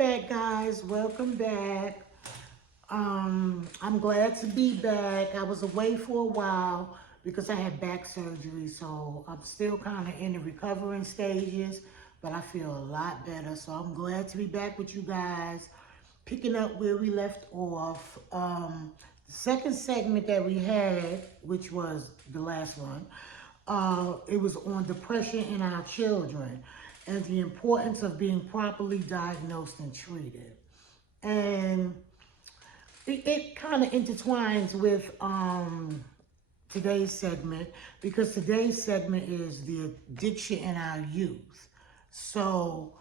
back, guys. Welcome back. I'm glad to be back. I was away for a while because I had back surgery, so I'm still kind of in the recovering stages, but I feel a lot better. So I'm glad to be back with you guys, picking up where we left off. The second segment that we had, which was the last one, it was on depression in our children and the importance of being properly diagnosed and treated. And it kind of intertwines with today's segment because today's segment is the addiction in our youth. So,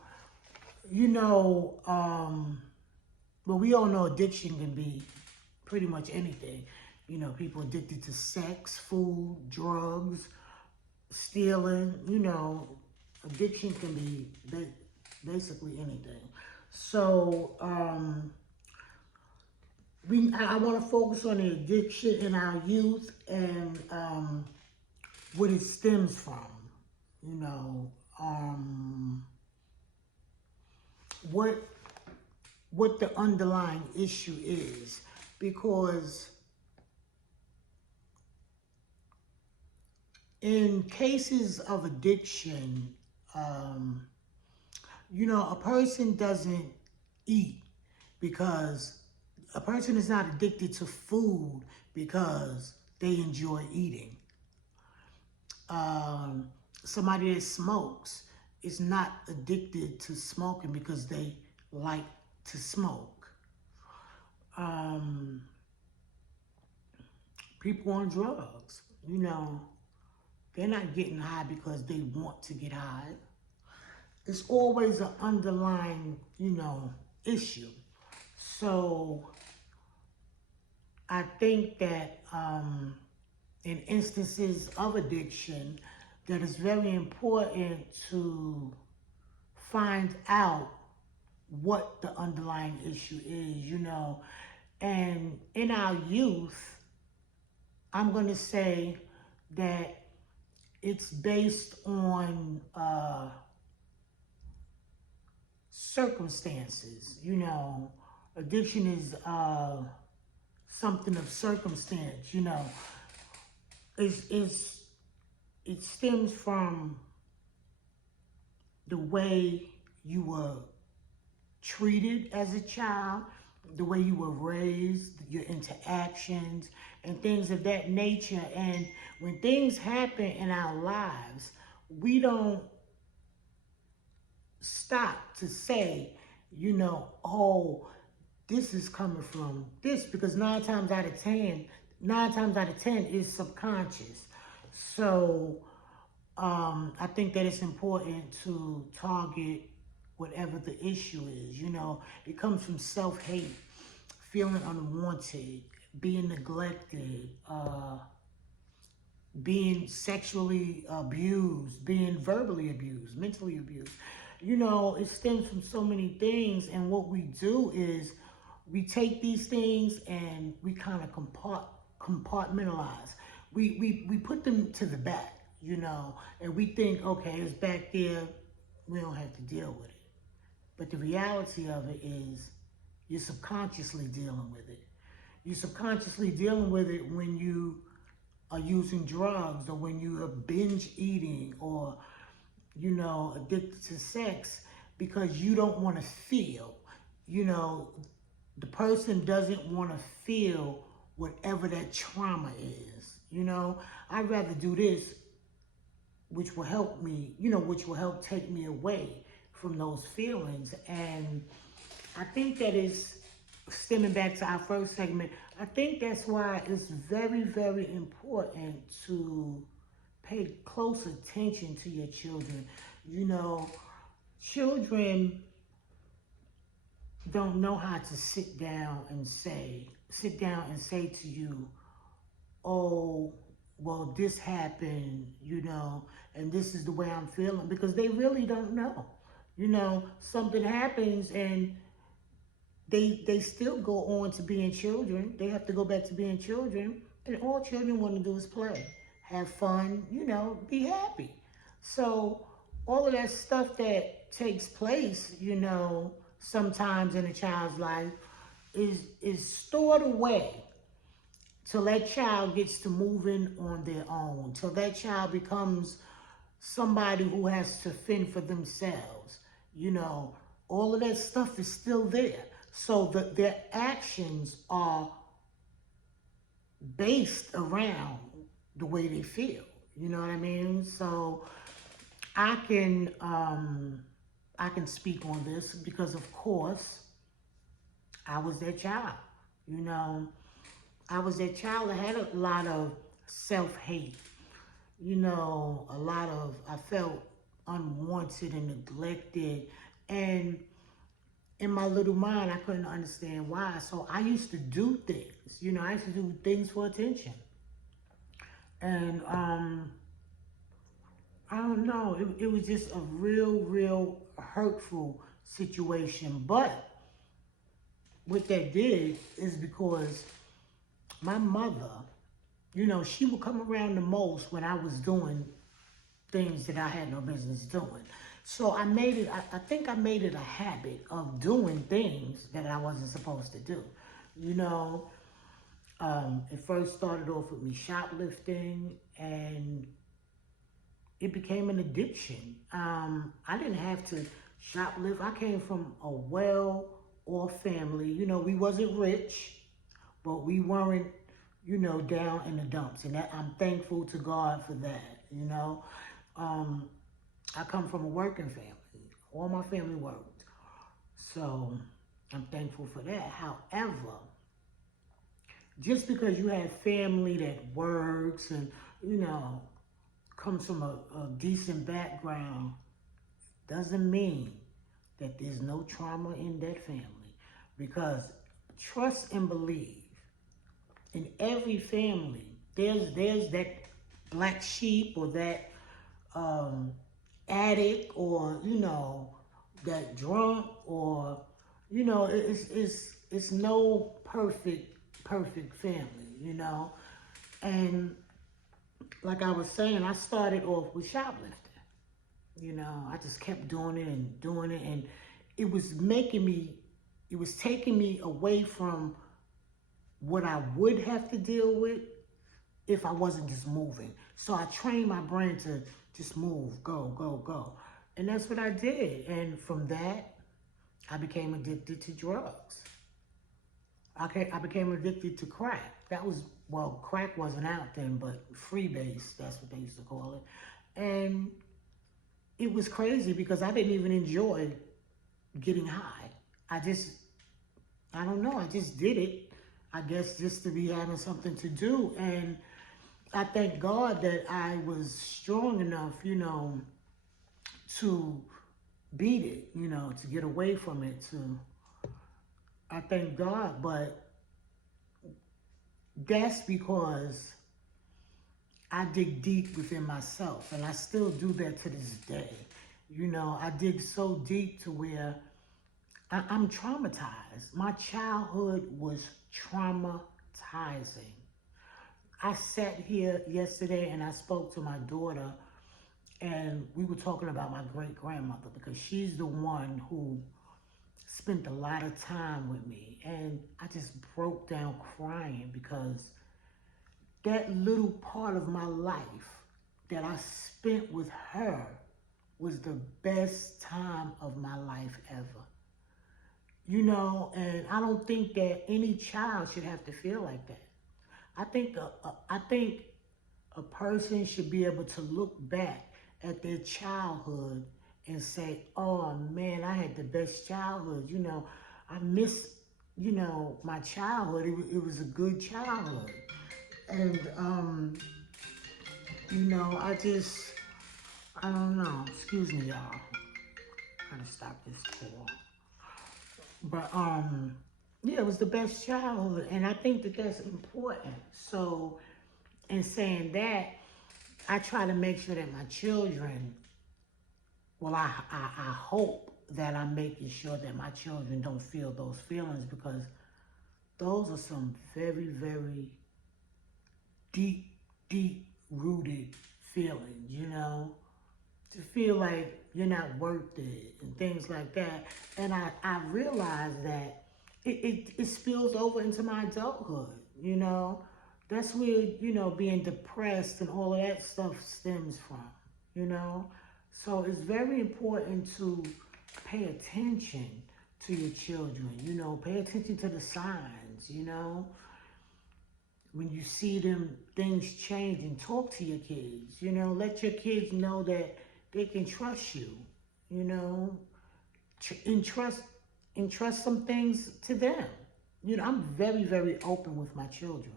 you know, well, we all know addiction can be pretty much anything. You know, people addicted to sex, food, drugs, stealing, addiction can be basically anything. So, I want to focus on the addiction in our youth and what it stems from. You know, what the underlying issue is, because in cases of addiction, a person doesn't eat because a person is not addicted to food because they enjoy eating. Somebody that smokes is not addicted to smoking because they like to smoke. People on drugs, they're not getting high because they want to get high. It's always an underlying, issue. So I think that in instances of addiction, that it's very important to find out what the underlying issue is, And in our youth, I'm going to say that it's based on circumstances. Addiction is something of circumstance. It stems from the way you were treated as a child, the way you were raised, your interactions, and things of that nature. And when things happen in our lives, we don't stop to say, oh, this is coming from this, because nine times out of 10 is subconscious. So I think that it's important to target whatever the issue is. It comes from self-hate, feeling unwanted, being neglected, being sexually abused, being verbally abused, mentally abused. It stems from so many things. And what we do is we take these things and we kind of compartmentalize. We put them to the back, and we think, okay, it's back there. We don't have to deal with it. But the reality of it is you're subconsciously dealing with it. You're subconsciously dealing with it when you are using drugs, or when you are binge eating, or, addicted to sex, because you don't want to feel, the person doesn't want to feel whatever that trauma is. I'd rather do this, which will help me, which will help take me away from those feelings. And I think that is stemming back to our first segment. I think that's why it's very, very important to pay close attention to your children. Children don't know how to sit down and say to you, oh, well, this happened, and this is the way I'm feeling, because they really don't know. Something happens and they still go on to being children. They have to go back to being children, and all children want to do is play, have fun, be happy. So all of that stuff that takes place, sometimes in a child's life is stored away till that child gets to moving on their own, till that child becomes somebody who has to fend for themselves. You know, all of that stuff is still there. So that their actions are based around the way they feel. You know what I mean? So I can I can speak on this because of course I was that child. You know, I was that child that had a lot of self-hate. You know, a lot of, I felt unwanted and neglected. And in my little mind, I couldn't understand why. So I used to do things, you know, I used to do things for attention. And I don't know, it was just a real hurtful situation. But what that did is because my mother, you know, she would come around the most when I was doing things that I had no business doing. So I made it, I think I made it a habit of doing things that I wasn't supposed to do. You know, it first started off with me shoplifting, and it became an addiction. I didn't have to shoplift. I came from a well-off family. You know, we wasn't rich, but we weren't, you know, down in the dumps. And that, I'm thankful to God for that, you know. Um, I come from a working family. All my family worked. So I'm thankful for that. However, just because you have family that works and, you know, comes from a decent background doesn't mean that there's no trauma in that family. Because trust and believe, in every family, there's that black sheep or that um, addict or, you know, that drunk or, you know, it's no perfect family, you know. And like I was saying, I started off with shoplifting. You know, I just kept doing it, and it was making me, it was taking me away from what I would have to deal with if I wasn't just moving. So I trained my brain to just move, go. And that's what I did. And from that, I became addicted to drugs. I became addicted to crack. That was, well, crack wasn't out then, but freebase, that's what they used to call it. And it was crazy because I didn't even enjoy getting high. I just, I don't know, I just did it. I guess just to be having something to do. And I thank God that I was strong enough, you know, to beat it, you know, to get away from it. I thank God, but that's because I dig deep within myself, and I still do that to this day. You know, I dig so deep to where I'm traumatized. My childhood was traumatizing. I sat here yesterday and I spoke to my daughter, and we were talking about my great grandmother because she's the one who spent a lot of time with me. And I just broke down crying because that little part of my life that I spent with her was the best time of my life ever. You know, and I don't think that any child should have to feel like that. I think a person should be able to look back at their childhood and say, "Oh man, I had the best childhood." You know, I miss, you know, my childhood. It was a good childhood, and you know, I don't know. Excuse me, y'all. Gotta stop this call. But yeah, it was the best childhood, and I think that that's important. So, in saying that, I try to make sure that my children, well, I hope that I'm making sure that my children don't feel those feelings because those are some very deep rooted feelings, you know. to feel like you're not worth it and things like that. And I realized that it spills over into my adulthood, you know. That's where, you know, being depressed and all of that stuff stems from, you know. So it's very important to pay attention to your children, you know, pay attention to the signs, you know. When you see them, things change, and talk to your kids, you know, let your kids know that they can trust you, you know, entrust some things to them. You know, I'm very, very open with my children.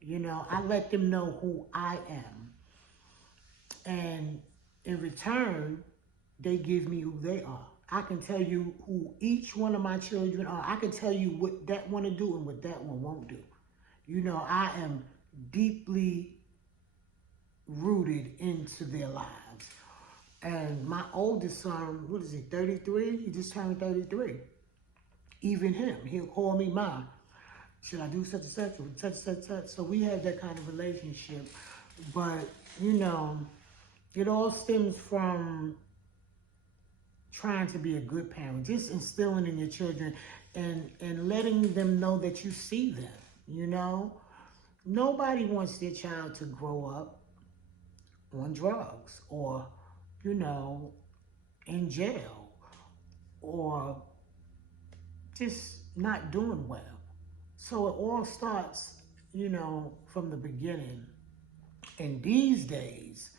You know, I let them know who I am. And in return, they give me who they are. I can tell you who each one of my children are. I can tell you what that one to do and what that one won't do. You know, I am deeply rooted into their lives. And my oldest son, what is he, 33? He just turned 33. Even him, he'll call me Ma. Should I do such and such or such and such, such? So we have that kind of relationship. But, you know, it all stems from trying to be a good parent, just instilling in your children and letting them know that you see them, you know. Nobody wants their child to grow up on drugs or, you know, in jail or just not doing well. So it all starts, you know, from the beginning. And these days,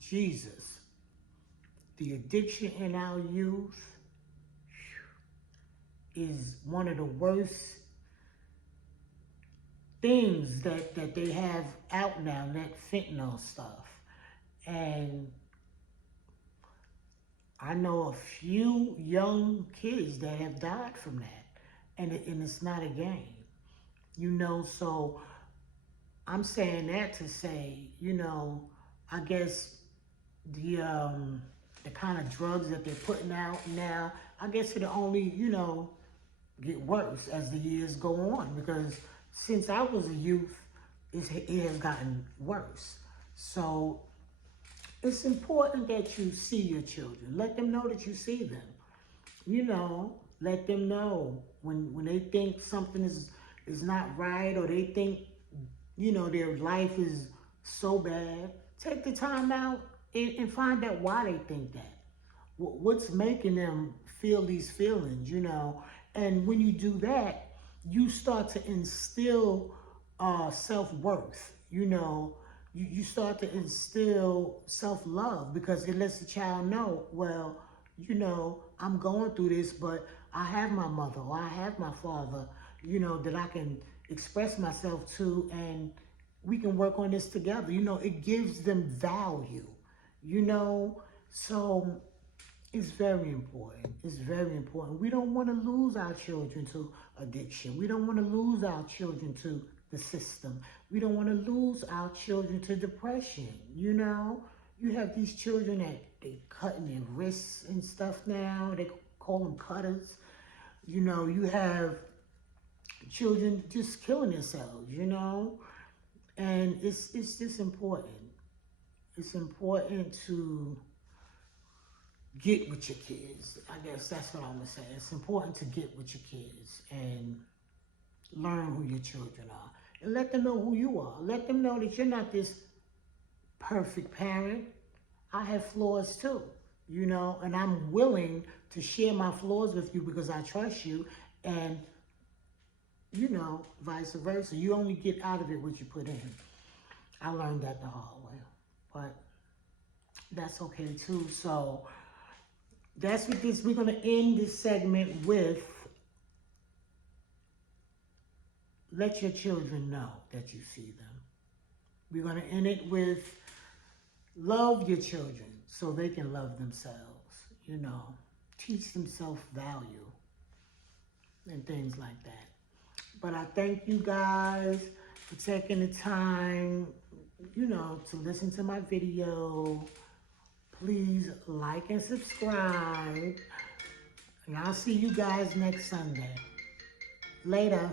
Jesus, the addiction in our youth is one of the worst things that they have out now, that fentanyl stuff. And I know a few young kids that have died from that. And it's not a game, you know. So I'm saying that to say, you know, I guess the kind of drugs that they're putting out now, I guess it'll only, you know, get worse as the years go on, because since I was a youth, it has gotten worse. So it's important that you see your children. Let them know that you see them. You know, let them know when they think something is not right, or they think, you know, their life is so bad. Take the time out and find out why they think that. What's making them feel these feelings, you know. And when you do that, you start to instill self-worth, you know. You start to instill self-love, because it lets the child know, well, you know, I'm going through this, but I have my mother or I have my father, you know, that I can express myself to, and we can work on this together. You know, it gives them value, you know. So it's very important. It's very important. We don't want to lose our children to addiction. We don't want to lose our children to the system. We don't want to lose our children to depression, you know. You have these children that they cutting their wrists and stuff now. They call them cutters. You know, you have children just killing themselves, you know. And it's just important. It's important to get with your kids. I guess that's what I'm gonna say. It's important to get with your kids and learn who your children are. And let them know who you are. Let them know that you're not this perfect parent. I have flaws too, you know, and I'm willing to share my flaws with you because I trust you, and, you know, vice versa. You only get out of it what you put in. I learned that the hard way, but that's okay too. So that's what we're going to end this segment with. Let your children know that you see them. We're going to end it with love your children so they can love themselves, you know. Teach them self-value and things like that. But I thank you guys for taking the time, you know, to listen to my video. Please like and subscribe. And I'll see you guys next Sunday. Later.